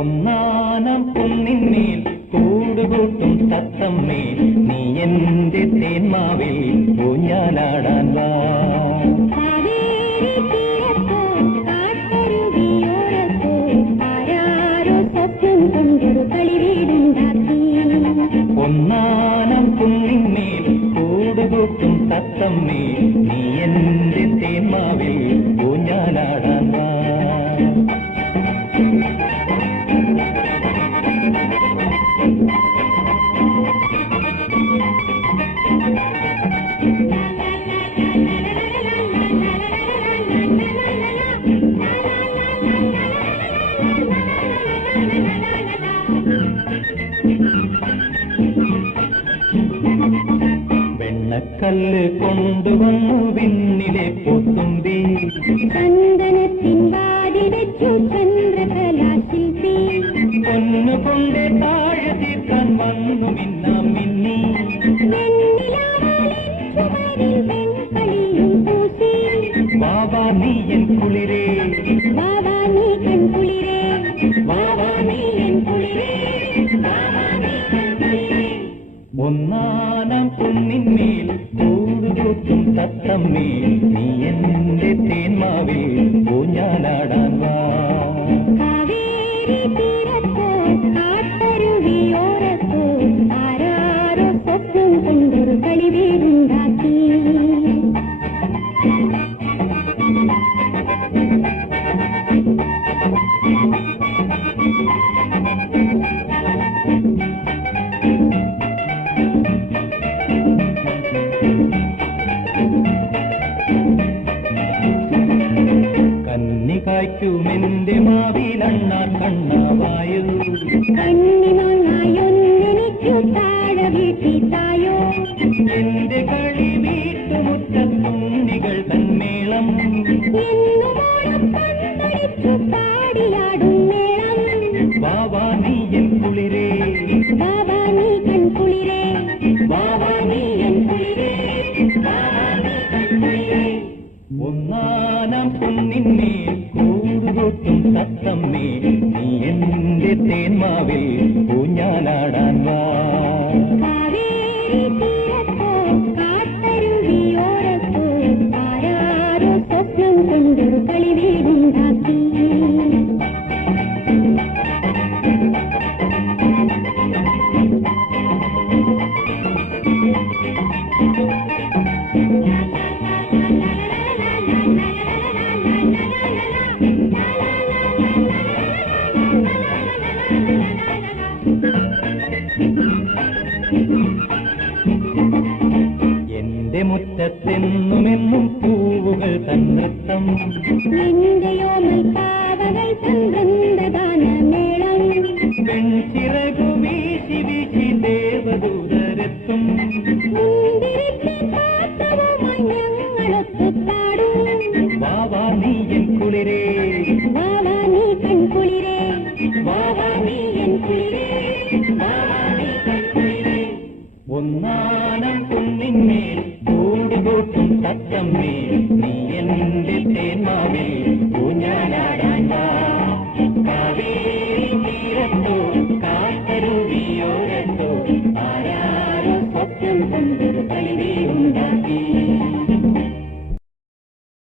ഒന്നാനം പൊന്നിന്മേൽ കൂടുകൂട്ടും തത്തമ്മേ, നീ എന്റെ തേന്മാവിൽ ഊഞ്ഞാലാടാൻ വാ. ഒന്നാനം പൊന്നിന്മേൽ കൂടുകൂട്ടും തത്തമ്മേ, നീ എന്റെ തേന്മാവിൽ ഊഞ്ഞാലാടാൻ വാ. വെണ്ണക്കല്ല് കൊണ്ടുവന്നു വിണ്ണിലെ പൂത്തുമ്പി, ചന്ദനത്തിൻ വാതി വെച്ചു ചന്ദ്രകലാശില്പി, പൊന്നുകൊണ്ട് താഴെ തീർക്കാൻ വന്നു മിന്നാം മിന്നി. വാവാ നീ എൻ കുളിരേ, വാവാ നീ കൺ കുളിരേ, വാവാ നീ എൻ കുളിരേ, വാവാ നീ കൺ കുളിരേ. ഒന്നാനം പൊന്നിന്മേൽ കൂടുകൂട്ടും തത്തമ്മേ, നീ എന്റെ തേന്മാവിൽ ഊഞ്ഞാലാടാൻ വാ. കാവേരി തീരത്തോ കാട്ടരുവിയോരത്തോ ആരാരോ സ്വപ്നം കൊണ്ടൊരു കളിവീടുണ്ടാക്കി. കന്നികായ്ക്കുമെന്റെ മാവിലണ്ണാൻ കണ്ണാവായു, കണ്ണിനൊന്നായൊന്നെനിക്കു താഴെ വീട്ടിത്തായോ. എന്റെ കളി വീട്ടുമുറ്റത്തുണ്ണികൾ തന്മേളം, എന്നുമോളം പന്തളിച്ചു പാടിയാടും മേളം. വാവാ നീ എൻ കുളിരേ, വാവാ നീ കൺ കുളിരേ, വാവാ നീ എൻ കുളിരേ, വാവാ നീ കൺ കുളിരേ. ഒന്നാനം പൊന്നിന്മേൽ കൂടുകൂട്ടും തത്തമ്മേ, നീ എന്റെ തേന്മാവിൽ ഊഞ്ഞാലാടാൻ വാ. കാവേരി തീരത്തോ കാട്ടരുവിയോരത്തോ ആരാരോ സ്വപ്നം കൊണ്ടൊരു കളിവീടുണ്ടാക്കി. എന്റെ മുറ്റത്തെന്നുമെന്നും പൂവുകൾ തൻ നൃത്തം, നിന്റെയോമൽ പാവകൾ ചന്ദ്രന്ദഗാനമേളം. പെൺചിറകു വീശി വീശി ദേവദൂതരെത്തും, മുന്തിരിത്തെ പാത്രവുമായി ഞങ്ങളൊത്തു പാടും. വാവാ നീ എൻ കുളിരേ, വാവാ നീ കൺ കുളിരേ, വാവാ നീ എൻ കുളിരേ, വാവാ നീ കൺ കുളിരേ. ഒന്നാനം പൊന്നിന്മേൽ കൂടുകൂട്ടും തത്തമ്മേ, നീ എന്റെ തേന്മാവിൽ ഊഞ്ഞാലാടാൻ വാ. കാവേരി തീരത്തോ കാട്ടരുവിയോരത്തോ